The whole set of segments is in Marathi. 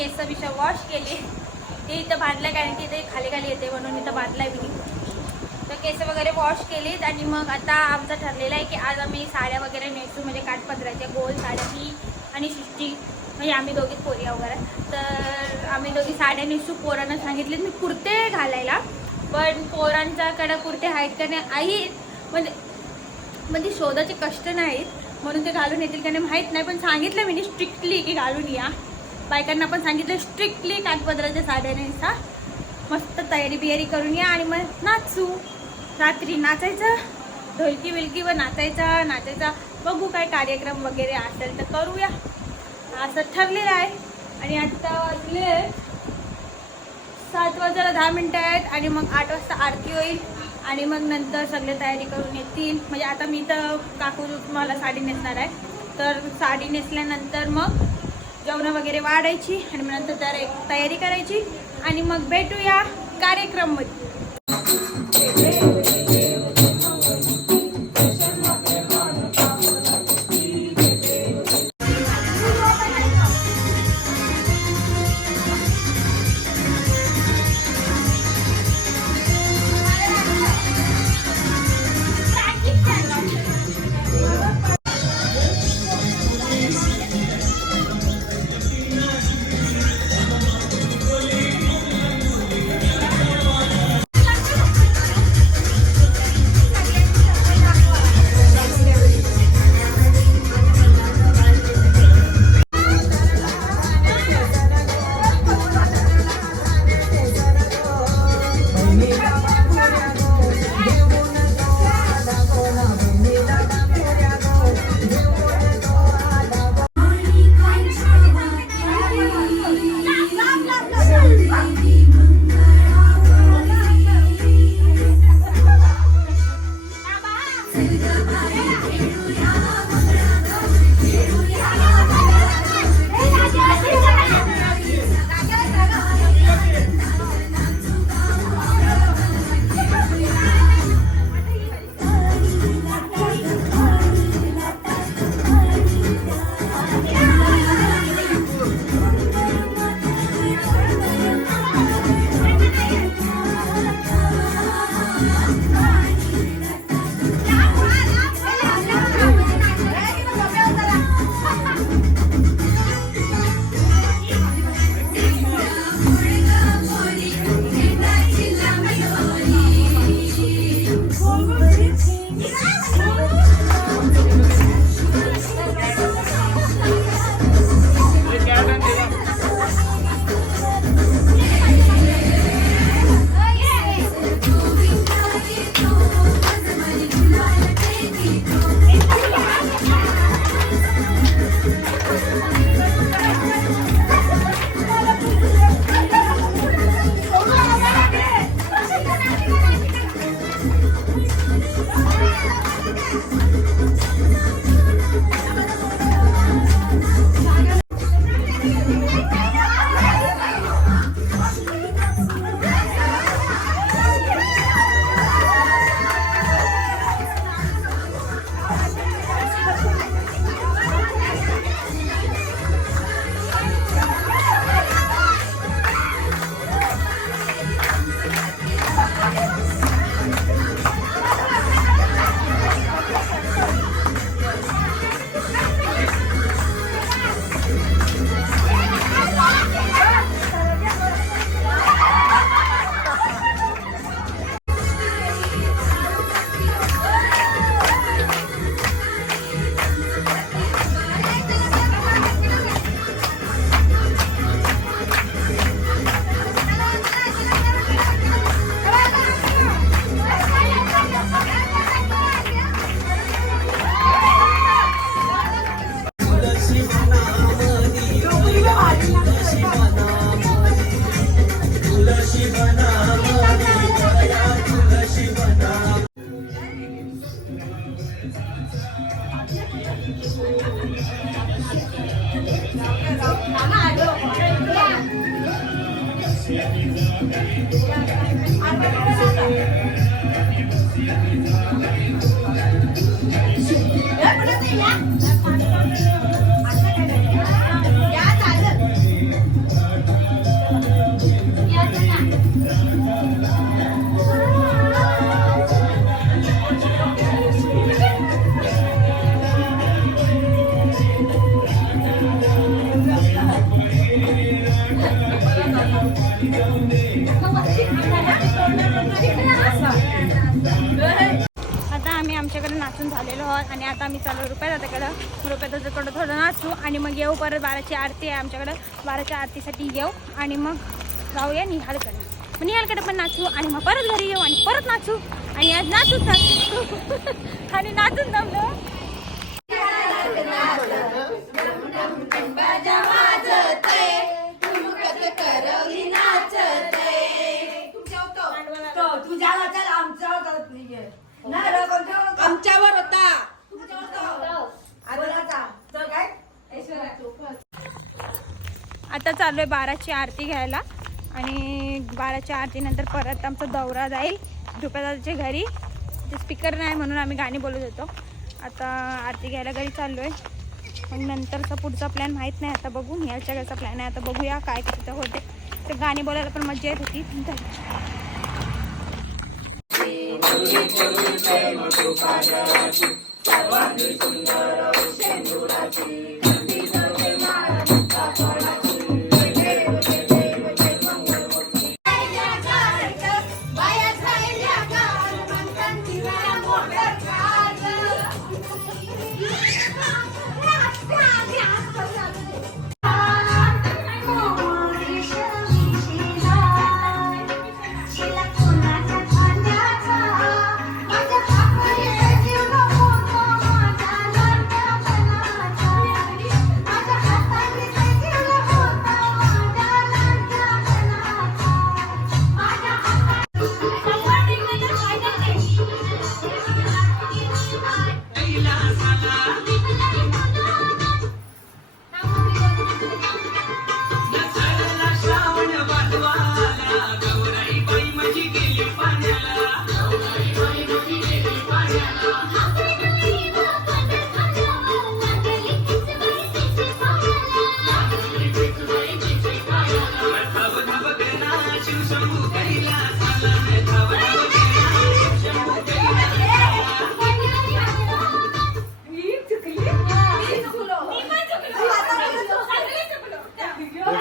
केस बिश वॉश केली. ते इथं बांधलं कारण की ते खाली खाली येते म्हणून इथं बांधलाय मी. तर केस वगैरे वॉश केलीत आणि मग आता आमचं ठरलेलं आहे की आज आम्ही साड्या वगैरे नेसू, म्हणजे काठपदराच्या गोल साड्या, मी आणि सृष्टी, म्हणजे आम्ही दोघीच पोरी वगैरे. तर आम्ही दोघी साड्या नेसू. पोरांना सांगितले मी कुर्ते घालायला, पण पोरांच्याकडे कुर्ते आहेत का नाही आई म्हणजे शोधाचे कष्ट नाहीत म्हणून ते घालून येतील का नाही माहीत नाही, पण सांगितलं मी स्ट्रिक्टली की घालून या. बायकांना पण सांगितलं स्ट्रिक्टली काठपदराच्या साड्या नेसा, मस्त तयारी बियारी करून या आणि मग नाचू. रात्री नाचायचं, ढोलकी विलकी व नाचायचा. बघू काय कार्यक्रम वगैरे असेल तर करूया असं ठरलेलं आहे. आणि आता वाजले 7:10 आहेत आणि मग 8 वाजता आरती होईल आणि मग नंतर सगळे तयारी करून येतील. म्हणजे आता मी तर काकू मला साडी नेसणार आहे, तर साडी नेसल्यानंतर मग जेवण वगैरे वाढायची आणि मग नंतर तयारी करायची आणि मग भेटूया कार्यक्रममध्ये. आमच्याकडे नाचून झालेलो आहोत आणि आता आम्ही चालू रुपया दादाकडं रुपया दादाकडं थोडं नाचू आणि मग येऊ परत 12ची आरती आहे आमच्याकडं 12च्या आरतीसाठी येऊ आणि मग जाऊया निहालकडं मग निहालकडं पण नाचू आणि मग परत घरी येऊ आणि परत नाचू आणि आज नाचूच नाचू आणि नाचून जमलो आमच्यावर होता आता चालू आहे 12ची आरती घ्यायला आणि 12च्या आरतीनंतर परत आमचा दौरा जाईल रुपयादाच्या घरी ते स्पीकर नाही म्हणून आम्ही गाणी बोलत होतो आता आरती घ्यायला घरी चाललो आहे मग नंतरचा पुढचा प्लॅन माहीत नाही आता बघू ह्याच्या घरचा प्लॅन आहे आता बघूया काय कसं होते तर गाणी बोलायला पण मजा येत होती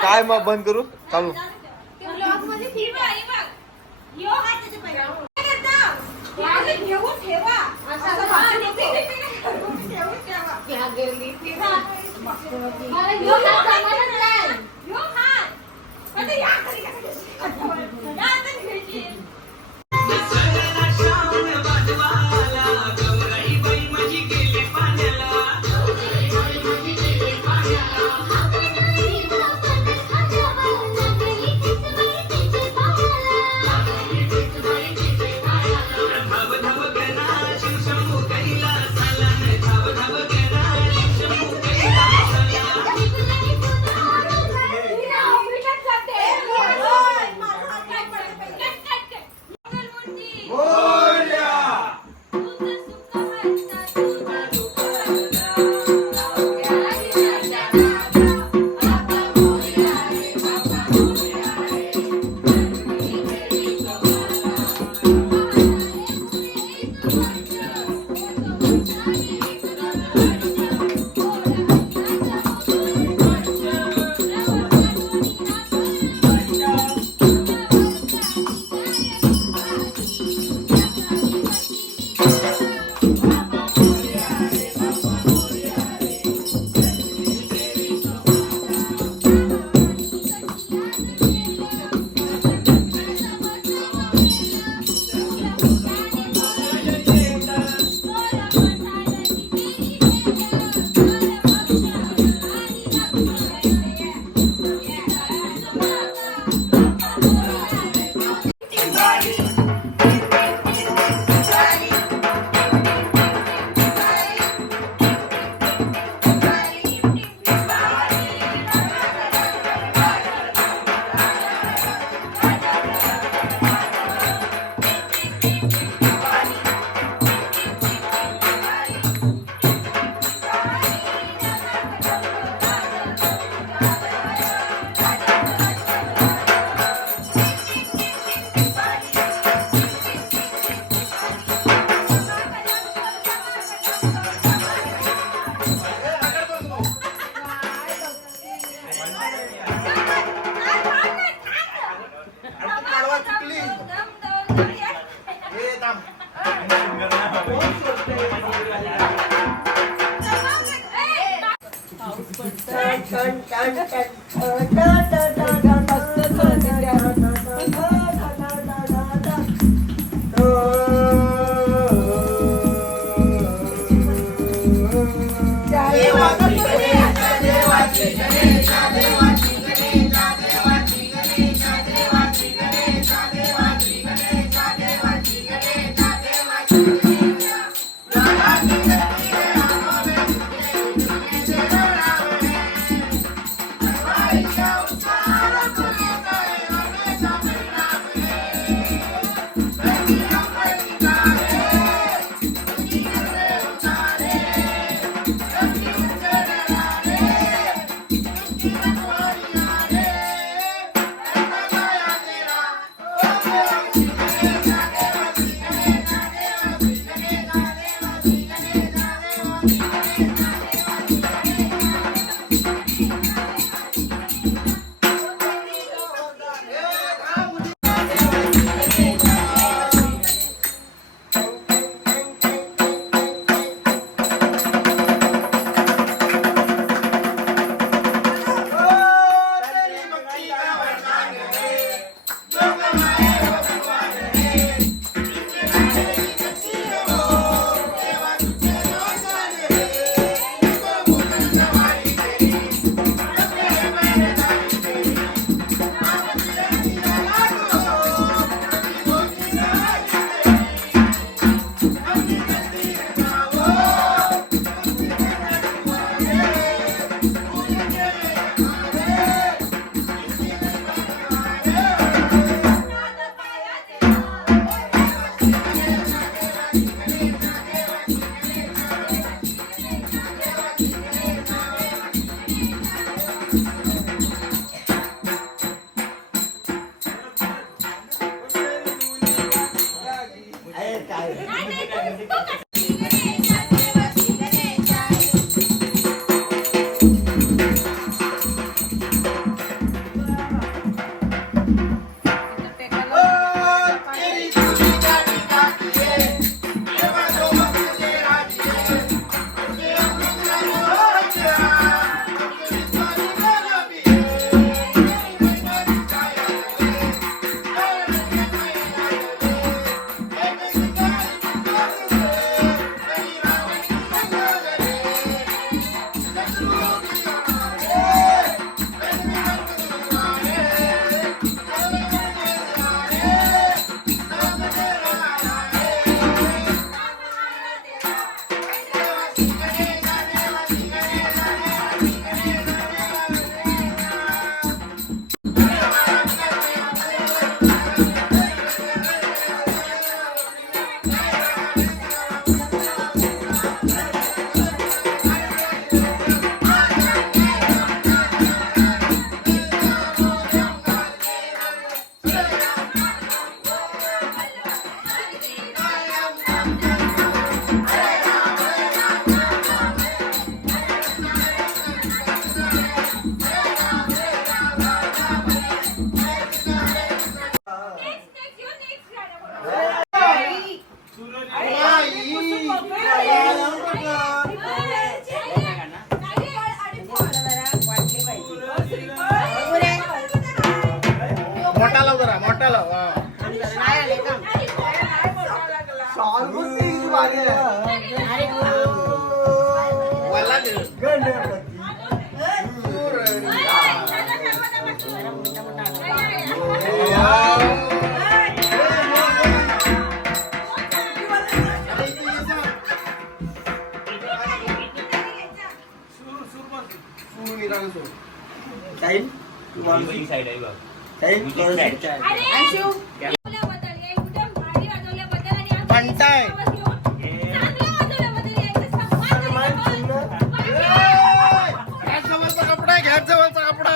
काय मग बंद करू चालू मोठा लाव जरा मोठा लाव म्हणताय जवळचा कपडा घ्या जवळचा कपडा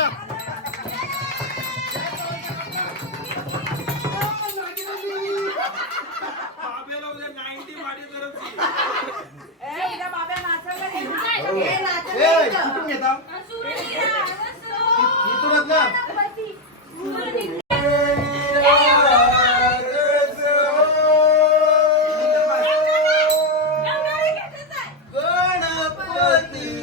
गणपती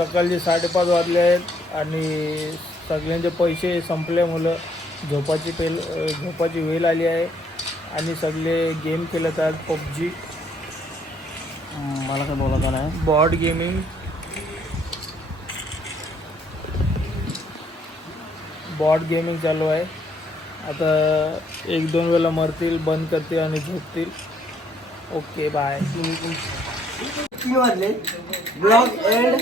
सकाळचे 5:30 वाजले आहेत आणि सगळ्यांचे पैसे संपल्यामुळं झोपाची वेळ आली आहे आणि सगळे गेम खेळत आहेत. पबजी, मला काय बोलायचं नाही. बॉर्ड गेमिंग, चालू आहे. आता 1-2 वेळा मरतील, बंद करतील आणि झोपतील. Okay bye. 3 वाजले. Blog end.